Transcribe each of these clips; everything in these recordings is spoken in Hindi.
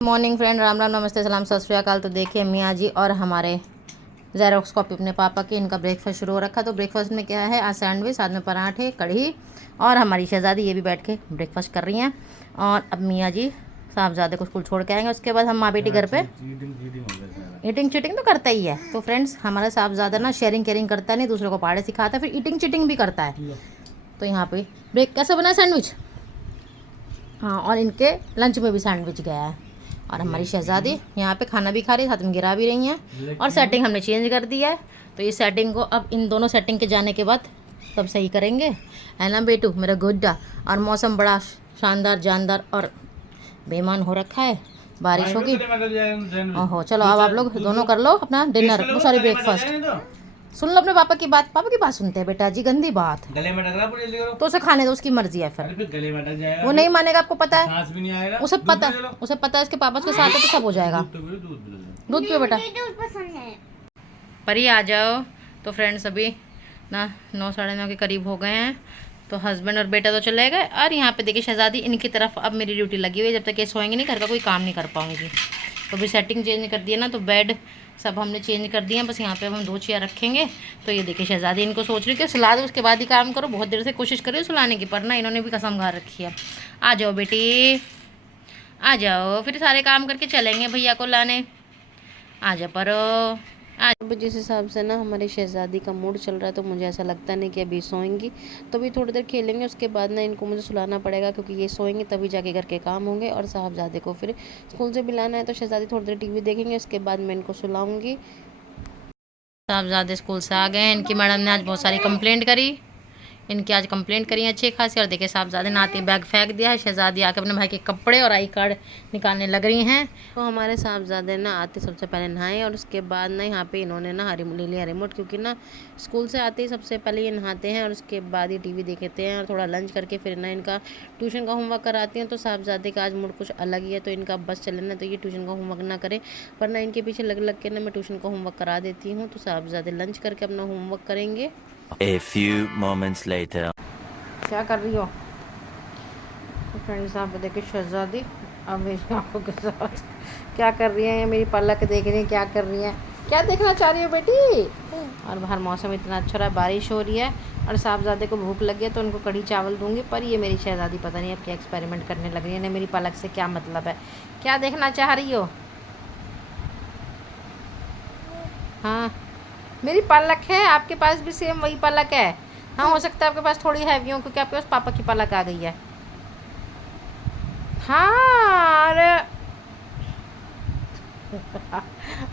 मॉर्निंग फ्रेंड, राम राम, नमस्ते, सलाम, सत श्री अकाल। तो देखिए मियाँ जी और हमारे जेरोक्स कॉपी अपने पापा की, इनका ब्रेकफास्ट शुरू हो रखा। तो ब्रेकफास्ट में क्या है, आज सैंडविच, साथ में पराठे, कढ़ी, और हमारी शहज़ादी ये भी बैठ के ब्रेकफास्ट कर रही हैं। और अब मियाँ जी साहबजादे को स्कूल छोड़ के आएंगे, उसके बाद हम माँ बेटी घर पे ईटिंग चिटिंग तो करता ही है। तो फ्रेंड्स, हमारा साहबजादा ना शेयरिंग केयरिंग करता नहीं, दूसरों को पहाड़े सिखाता है, फिर ईटिंग चिटिंग भी करता है। तो यहाँ पे ब्रेक कैसा बना सैंडविच, हाँ, और इनके लंच में भी सैंडविच गया है। और हमारी शहज़ादी यहाँ पे खाना भी खा रही है, साथ में गिरा भी रही हैं। और सेटिंग हमने चेंज कर दी है, तो ये सेटिंग को अब इन दोनों सेटिंग के जाने के बाद तब सही करेंगे, है ना बेटू मेरा गुड्डा। और मौसम बड़ा शानदार, जानदार और बेईमान हो रखा है, बारिश होगी। ओहो, चलो अब आप लोग दोनों कर लो अपना डिनर, सॉरी ब्रेकफास्ट। सुन लो अपने पापा की बात, पापा की बात सुनते हैं बेटा जी, गंदी बात। गले में टकरा पूरी जल्दी करो। तो उसे खाने दो, उसकी मर्जी है। फिर गले में टक जाएगा, वो नहीं मानेगा, आपको पता है, सांस भी नहीं आएगा। उसे पता है इसके पापा के साथ है तो सब हो जाएगा। दूध पियो बेटा। परी आ जाओ। तो फ्रेंड्स अभी ना 9 साढ़े 9 के करीब हो गए हैं, तो हस्बैंड और बेटा तो चले गए। और यहाँ पे देखिए शहज़ादी, इनकी तरफ अब मेरी ड्यूटी लगी हुई है, जब तक ये सोएंगे नहीं घर का कोई काम नहीं कर पाऊँगी। तो अभी सेटिंग चेंज कर दी है ना, तो बेड सब हमने चेंज कर दिए हैं, बस यहाँ पे हम 2 चेयर रखेंगे। तो ये देखिए शहज़ादी इनको सोच रही है कि सुला दो, उसके बाद ही काम करो। बहुत देर से कोशिश करी सुलाने की, पर ना इन्होंने भी कसम खा रखी है। आ जाओ बेटी, आ जाओ, फिर सारे काम करके चलेंगे भैया को लाने। आ जाओ परो। अब जिस हिसाब से ना हमारी शहज़ादी का मूड चल रहा है, तो मुझे ऐसा लगता नहीं कि अभी सोएंगी। तो अभी थोड़ी देर खेलेंगे, उसके बाद ना इनको मुझे सुलाना पड़ेगा, क्योंकि ये सोएंगे तभी जाके घर के काम होंगे। और साहबजादे को फिर स्कूल से भी लाना है, तो शहज़ादी थोड़ी देर टीवी देखेंगे, उसके बाद मैं इनको सुलाऊंगी। साहबजादे स्कूल से आ गए हैं, इनकी मैडम ने आज बहुत सारी कंप्लेंट करी, इनकी आज कंप्लेंट करी अच्छी खासी। और देखिए साहबजादे ने आते बैग फेंक दिया है, शहज़ादी आके अपने भाई के कपड़े और आई कार्ड निकालने लग रही हैं। तो हमारे साहबजादे ना आते सबसे पहले नहाए, और उसके बाद ना यहाँ पे इन्होंने ना ले लिया रिमोट, क्योंकि ना स्कूल से आते ही सबसे पहले ये नहाते हैं और उसके बाद ही टीवी देखते हैं, और थोड़ा लंच करके फिर ना इनका ट्यूशन का होमवर्क कराती हैं। तो साहबजादे का आज मूड कुछ अलग ही है, तो इनका बस चले ना तो ये ट्यूशन का होमवर्क ना करें, पर ना इनके पीछे लग लग के ना मैं ट्यूशन का होमवर्क करा देती हूँ। तो साहबजादे लंच करके अपना होमवर्क करेंगे। A few moments later. क्या कर रही हो? तो फ्रेंड्स आप देखिए शहज़ादी अब मेरी आंखों के साथ क्या कर रही है, मेरी पलक देख रही है, क्या कर रही है, क्या देखना चाह रही हो बेटी? और बाहर मौसम इतना अच्छा रहा है, बारिश हो रही है, और साहबजादे को भूख लगी है तो उनको कढ़ी चावल दूंगी। पर ये मेरी शहज़ादी पता नहीं अब क्या एक्सपेरिमेंट करने लग रही है, ना मेरी पलक से क्या मतलब है, क्या देखना चाह रही हो? हाँ, मेरी पलक है, आपके पास भी सेम वही पलक है। हाँ, हो सकता है आपके पास थोड़ी हैवी हो, क्योंकि आपके पास पापा की पलक आ गई है। हाँ, अरे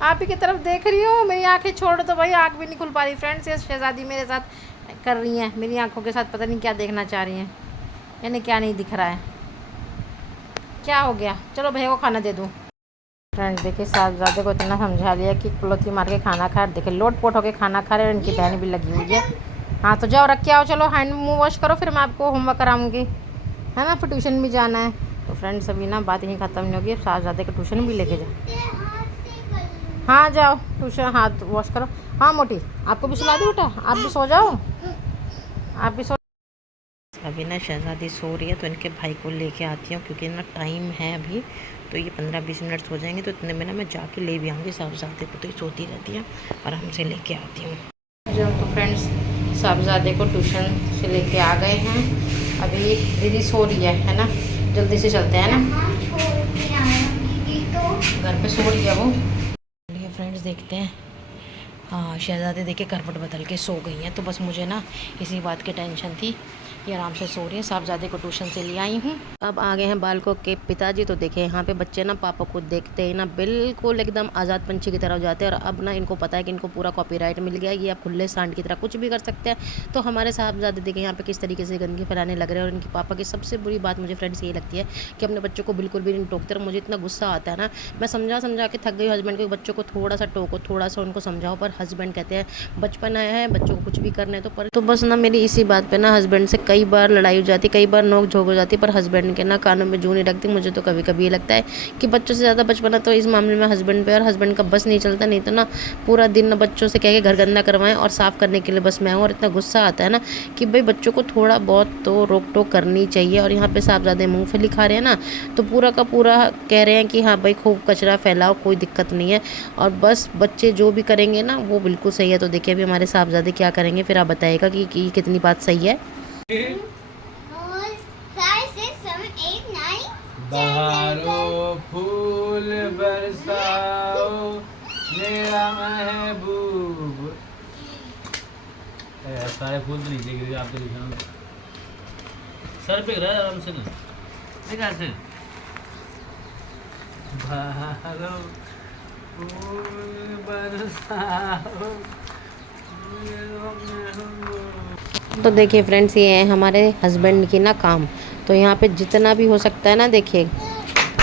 आप ही की तरफ देख रही हूँ, मेरी आंखें छोड़ तो भाई, आंख भी नहीं खुल पा रही। फ्रेंड्स ये शहज़ादी मेरे साथ कर रही हैं, मेरी आंखों के साथ पता नहीं क्या देखना चाह रही हैं, यानी क्या नहीं दिख रहा है, क्या हो गया? चलो भैया को खाना दे दूँ। फ्रेंड्स देखिए साहबजादे को इतना समझा लिया कि कुलौती मार के खाना खा, देखिए लोट पोट होकर खाना खा रहे, और इनकी बहन भी लगी हुई है। हाँ तो जाओ रख के आओ, चलो हैंड मुँह वॉश करो, फिर मैं आपको होमवर्क कराऊंगी, है ना, फिर ट्यूशन भी जाना है। तो फ्रेंड्स अभी ना बात यहीं ख़त्म नहीं होगी, अब साहबजादे का ट्यूशन भी लेके जाओ। हाँ जाओ ट्यूशन, हाथ वॉश करो। हाँ मोटी, आपको भी सुला दी बेटा, आप भी सो जाओ, आप भी सो। अभी ना शहज़ादी सो रही है, तो इनके भाई को लेके आती हूँ, क्योंकि ना टाइम है अभी, तो ये 15-20 मिनट सो जाएंगे, तो इतने में ना मैं जाके ले भी आऊँगी साहबजादे को, तो ये सोती रहती है, आराम से लेके आती हूँ। तो फ्रेंड्स साहबजादे को ट्यूशन से लेके आ गए हैं, अभी दीदी सो रही है ना, जल्दी से चलते हैं ना, घर पे सो रही है वो। फ्रेंड्स देखते हैं, हाँ शहज़ादी देखिए करवट बदल के सो गई हैं, तो बस मुझे ना इसी बात की टेंशन थी, ये आराम से सो रही है। साहबजादे को ट्यूशन से ले आई हूँ। अब आ गए हैं बालकों के पिताजी, तो देखे यहाँ पे बच्चे ना पापा को देखते ही ना बिल्कुल एकदम आज़ाद पंछी की तरह हो जाते हैं, और अब ना इनको पता है कि इनको पूरा कॉपीराइट मिल गया, ये अब खुले सांड की तरह कुछ भी कर सकते हैं। तो हमारे साहबजादे देखे यहाँ पे किस तरीके से गंदगी फैलाने लग रहे हैं। और इनकी पापा की सबसे बुरी बात मुझे फ्रेंड्स ये लगती है कि अपने बच्चों को बिल्कुल भी नहीं टोकते, और मुझे इतना गुस्सा आता है ना, मैं समझा के थक गई हस्बैंड को, बच्चों को थोड़ा सा टोको, थोड़ा सा उनको समझाओ, पर हस्बैंड कहते हैं बचपन आया है, बच्चों को कुछ भी करने तो पर। तो बस ना मेरी इसी बात पे ना हस्बैंड से कई कई बार लड़ाई हो जाती, कई बार नोक झोंक हो जाती, पर हस्बैंड के ना कानों में जूं नहीं रखती। मुझे तो कभी कभी ये लगता है कि बच्चों से ज़्यादा बचपना तो इस मामले में हस्बैंड पे, और हस्बैंड का बस नहीं चलता। नहीं तो ना पूरा दिन ना बच्चों से कह के घर गंदा करवाएं और साफ़ करने के लिए बस मैं हूँ। और इतना गुस्सा आता है ना कि भाई बच्चों को थोड़ा बहुत तो रोक टोक करनी चाहिए। और यहाँ पे साहबजादे मूंगफली खा रहे हैं ना, तो पूरा का पूरा कह रहे हैं कि हाँ भाई खूब कचरा फैलाओ, कोई दिक्कत नहीं है, और बस बच्चे जो भी करेंगे ना वो बिल्कुल सही है। तो देखिए अभी हमारे साहबजादे क्या करेंगे, फिर आप बताइएगा कि कितनी बात सही है। बहारो फूल बरसाओ मेरा महबूब। सारे फूल तो नीचे गिर गए, आप तो दिखाना सर पे गिरा आराम से ना देखा से। बहारो फूल बरसाओ मेरा महबूब। तो देखिए फ्रेंड्स, ये है हमारे हस्बैंड की ना काम। तो यहाँ पे जितना भी हो सकता है ना, देखिए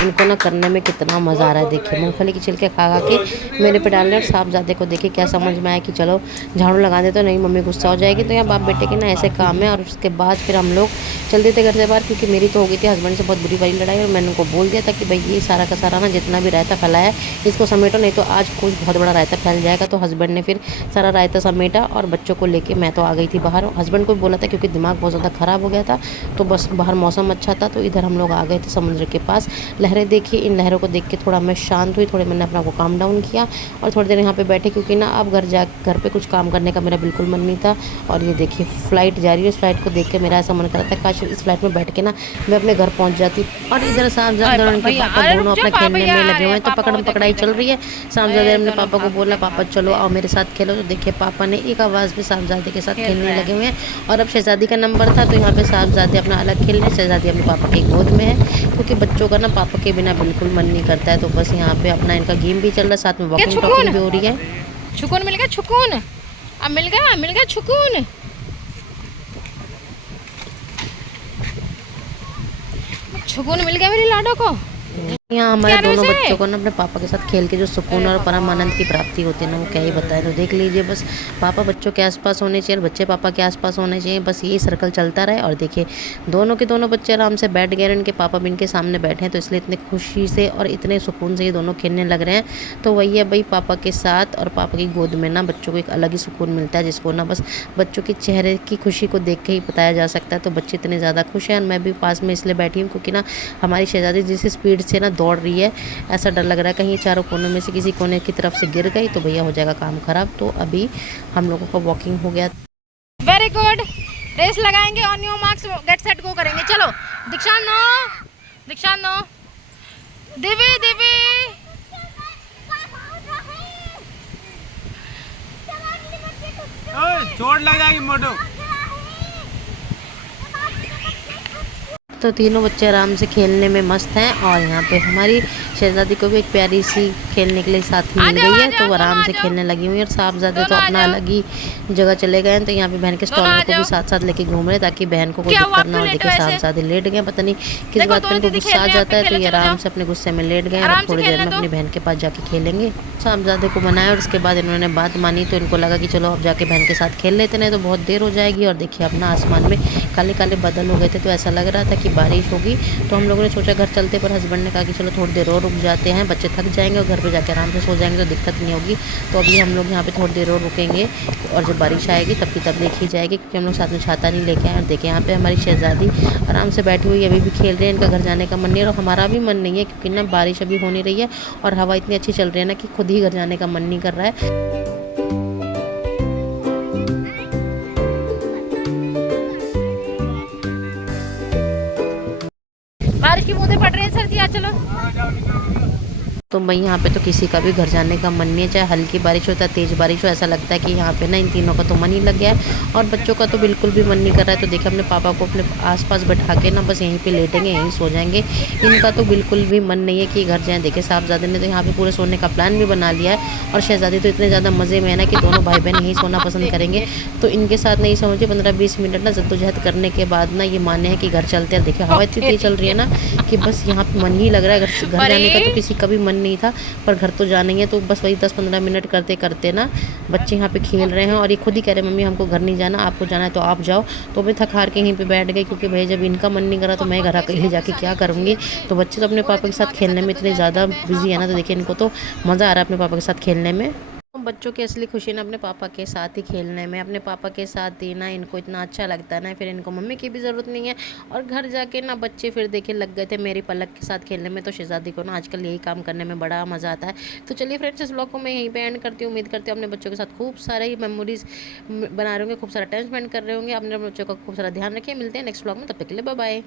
इनको ना करने में कितना मज़ा आ रहा है। देखिए मूंगफली की छिलके खा खा के मेरे पे डाल रहे हैं। और साहबजादे को देखिए क्या समझ में आया कि चलो झाड़ू लगा दे तो नहीं मम्मी गुस्सा हो जाएगी। तो यहाँ बाप बेटे के ना ऐसे काम है। और उसके बाद फिर हम लोग चल देते घर से बाहर, क्योंकि मेरी तो हो गई थी हस्बैंड से बहुत बुरी वाली लड़ाई। और मैंने उनको बोल दिया था कि भाई ये सारा का सारा ना जितना भी रायता फैला है इसको समेटो, नहीं तो आज कुछ बहुत बड़ा रायता फैल जाएगा। तो हस्बैंड ने फिर सारा रायता समेटा और बच्चों को लेके मैं तो आ गई थी बाहर। हस्बैंड को भी बोला था क्योंकि दिमाग बहुत ज़्यादा ख़राब हो गया था। तो बस बाहर मौसम अच्छा था, तो इधर हम लोग आ गए थे समुद्र के पास। लहरें देखिए, इन लहरों को देख के थोड़ा मैं शांत हुई, थोड़े मैंने अपना को काम डाउन किया और थोड़ी देर यहाँ पे बैठे, क्योंकि ना अब घर पे कुछ काम करने का मेरा बिल्कुल मन नहीं था। और ये देखिए फ्लाइट जा रही है, इस फ्लाइट को देख के मेरा ऐसा मन कर रहा था काश इस फ्लाइट में बैठ के ना मैं अपने घर पहुँच जाती। और इधर साहबजादे और उनके पापा दोनों अपना खेलने में लगे हुए हैं, तो पकड़म पकड़ाई चल रही है। साहबजादे ने अपने पापा को बोला पापा चलो आओ मेरे साथ खेलो। तो देखिए पापा ने एक आवाज़ में साहबजादे के साथ खेलने लगे हुए हैं। और अब शहजादी का नंबर था, तो यहाँ पे साहबजादे अपना अलग खेल रहे हैं, शहजादी अपने पापा की गोद में है, क्योंकि बच्चों का ना पापा के बिना बिल्कुल मन नहीं करता है। तो बस यहाँ पे अपना इनका गेम भी चल रहा है, साथ में वॉकिंग टॉकिंग भी हो रही है। सुकून मिल गया, सुकून अब मिल गया सुकून। सुकून मिल गया मेरी लाडो को। यहाँ हमारे दोनों बच्चों को ना अपने पापा के साथ खेल के जो सुकून और परम आनंद की प्राप्ति होती है ना, वो क्या ही बताएं। तो देख लीजिए बस पापा बच्चों के आसपास होने चाहिए और बच्चे पापा के आसपास होने चाहिए, बस यही सर्कल चलता रहे। और देखिए दोनों के दोनों बच्चे आराम से बैठ गए, उनके पापा भी इनके सामने बैठे हैं, तो इसलिए इतने खुशी से और इतने सुकून से ये दोनों खेलने लग रहे हैं। तो वही है भाई, पापा के साथ और पापा की गोद में ना बच्चों को एक अलग ही सुकून मिलता है, जिसको ना बस बच्चों के चेहरे की खुशी को देख के ही बताया जा सकता है। तो बच्चे इतने ज़्यादा खुश हैं और मैं भी पास में इसलिए बैठी हूँ क्योंकि ना हमारी शहजादी जिस स्पीड से ना दौड़ रही है, ऐसा डर लग रहा है कहीं चारों कोनों में से किसी कोने की तरफ से गिर गई तो भैया हो जाएगा काम खराब। तो अभी हम लोगों का वॉकिंग हो गया। वेरी गुड, रेस लगाएंगे और new marks get set go करेंगे। चलो दीक्षा नो दिव्य चोट लग जाएगी मोटो। तो तीनों बच्चे आराम से खेलने में मस्त हैं। और यहाँ पे हमारी शहजादी को भी एक प्यारी सी खेलने के लिए साथी मिल गई है, तो वो आराम से खेलने लगी हुई है। और साहबजादे तो अपना अलग ही जगह चले गए हैं। तो यहाँ पे बहन के स्टॉलर को भी साथ साथ लेके घूम रहे ताकि बहन को कोई दिक्कत ना हो। देखिए साहबजादे लेट गए, पता नहीं किस बात पर इनको गुस्सा आ जाता है, तो ये आराम से अपने गुस्से में लेट गए और थोड़ी देर में अपनी बहन के पास जाके खेलेंगे। साहबजादे को मनाया और उसके बाद इन्होंने बात मानी, तो इनको लगा कि चलो अब जाके बहन के साथ खेल लेते, नहीं तो बहुत देर हो जाएगी। और देखिए अपना आसमान में काले काले बादल हो गए थे, तो ऐसा लग रहा था कि बारिश होगी। तो हम लोगों ने सोचा घर चलते, पर हस्बैंड ने कहा कि चलो थोड़ी देर और रुक जाते हैं, बच्चे थक जाएंगे और घर पे जाके आराम से सो जाएंगे तो दिक्कत नहीं होगी। तो अभी हम लोग यहाँ पे थोड़ी देर और रुकेंगे और जब बारिश आएगी तब की तब देखी जाएगी, क्योंकि हम लोग साथ में छाता नहीं लेके आए। और देखिए यहाँ पे हमारी शहजादी आराम से बैठी हुई अभी भी खेल रहे हैं, इनका घर जाने का मन नहीं है और हमारा भी मन नहीं है, क्योंकि ना बारिश अभी हो नहीं रही है और हवा इतनी अच्छी चल रही है ना कि खुद ही घर जाने का मन नहीं कर रहा है। बारिश की बूंदें पड़ रही है, सर्दी आ चलो। तो भाई यहाँ पे तो किसी का भी घर जाने का मन नहीं है, चाहे हल्की बारिश हो चाहे तेज़ बारिश हो। ऐसा लगता है कि यहाँ पे ना इन तीनों का तो मन ही लग गया है और बच्चों का तो बिल्कुल भी मन नहीं कर रहा है। तो देखिए अपने पापा को अपने आसपास बैठा के ना बस यहीं पे लेटेंगे, यहीं सो जाएंगे। इनका तो बिल्कुल भी मन नहीं है कि घर जाएँ। देखिए साहबजादे ने तो यहाँ पे पूरे सोने का प्लान भी बना लिया है और शहजादी तो इतने ज़्यादा मज़े में है ना कि दोनों भाई बहन यहीं सोना पसंद करेंगे। तो इनके साथ नहीं समझिए 15-20 मिनट ना जद्दोजहद करने के बाद ना ये माने हैं कि घर चलते हैं। देखिए हवा इतनी तेज चल रही है ना कि बस यहाँ पे मन ही लग रहा है घर जाने का, तो किसी का भी मन नहीं था, पर घर तो जाना ही है। तो बस वही 10-15 मिनट करते करते ना बच्चे यहाँ पे खेल रहे हैं और ये खुद ही कह रहे हैं मम्मी हमको घर नहीं जाना, आपको जाना है तो आप जाओ। तो मैं थक हार के यहीं पे बैठ गई, क्योंकि भाई जब इनका मन नहीं करा तो मैं घर अकेले जाके क्या करूँगी। तो बच्चे तो अपने पापा के साथ खेलने में इतने ज़्यादा बिजी है ना, तो देखिए इनको तो मज़ा आ रहा है अपने पापा के साथ खेलने में। बच्चों की असली खुशी ना अपने पापा के साथ ही खेलने में, अपने पापा के साथ ही ना इनको इतना अच्छा लगता है ना, फिर इनको मम्मी की भी ज़रूरत नहीं है। और घर जाके ना बच्चे फिर देखे लग गए थे मेरी पलक के साथ खेलने में। तो शहज़ादी को ना आजकल यही काम करने में बड़ा मज़ा आता है। तो चलिए फ्रेंड्स, इस व्लॉग को मैं यहीं पे एंड करती हूँ। उम्मीद करती हूँ अपने बच्चों के साथ खूब सारे मेमोरीज बना रहे होंगे, खूब सारा टाइम स्पेंड कर रहे होंगे। अपने बच्चों का खूब सारा ध्यान रखिए। मिलते हैं नेक्स्ट व्लॉग में, तब तक के लिए बाय बाय।